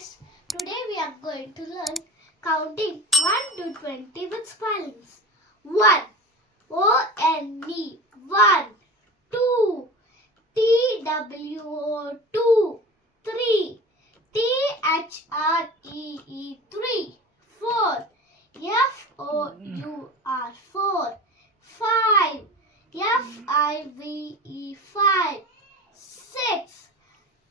guys, today we are going to learn counting 1 to 20 with spellings. 1 O-N-E 1 2 T-W-O 2 3 T-H-R-E-E 3 4 F-O-U-R 4 5 F-I-V-E 5 6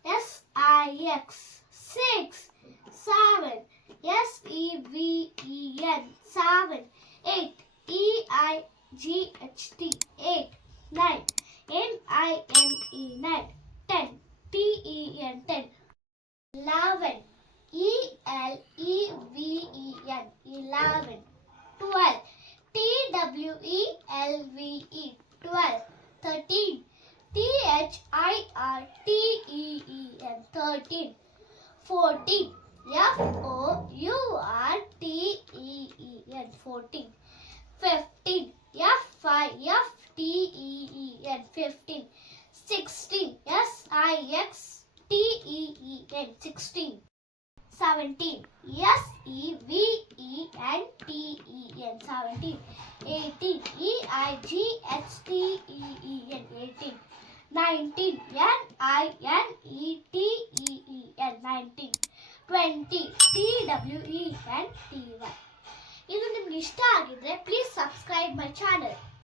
S-I-X 6 7 S-E-V-E-N 7 8 E-I-G-H-T 8 9 N-I-N-E 9 10 T-E-N 10 11 E-L-E-V-E-N 11 12 T-W-E-L-V-E 12 13 T-H-I-R-T-E-E-N 13 14 F-O-U-R-T-E-E-N 14 15 F-I-F-T-E-E-N 15 16 S-I-X-T-E-E-N 16 17 S-E-V-E-N-T-E-N 17 18 E-I-G-H-T-E-E-N 18 19 N-I-N-E-T-E-E-N 19 20 T-W-E-N-T-Y. ಇದು ನಿಮ್ಗೆ ಇಷ್ಟ ಆಗಿದ್ರೆ please subscribe my channel.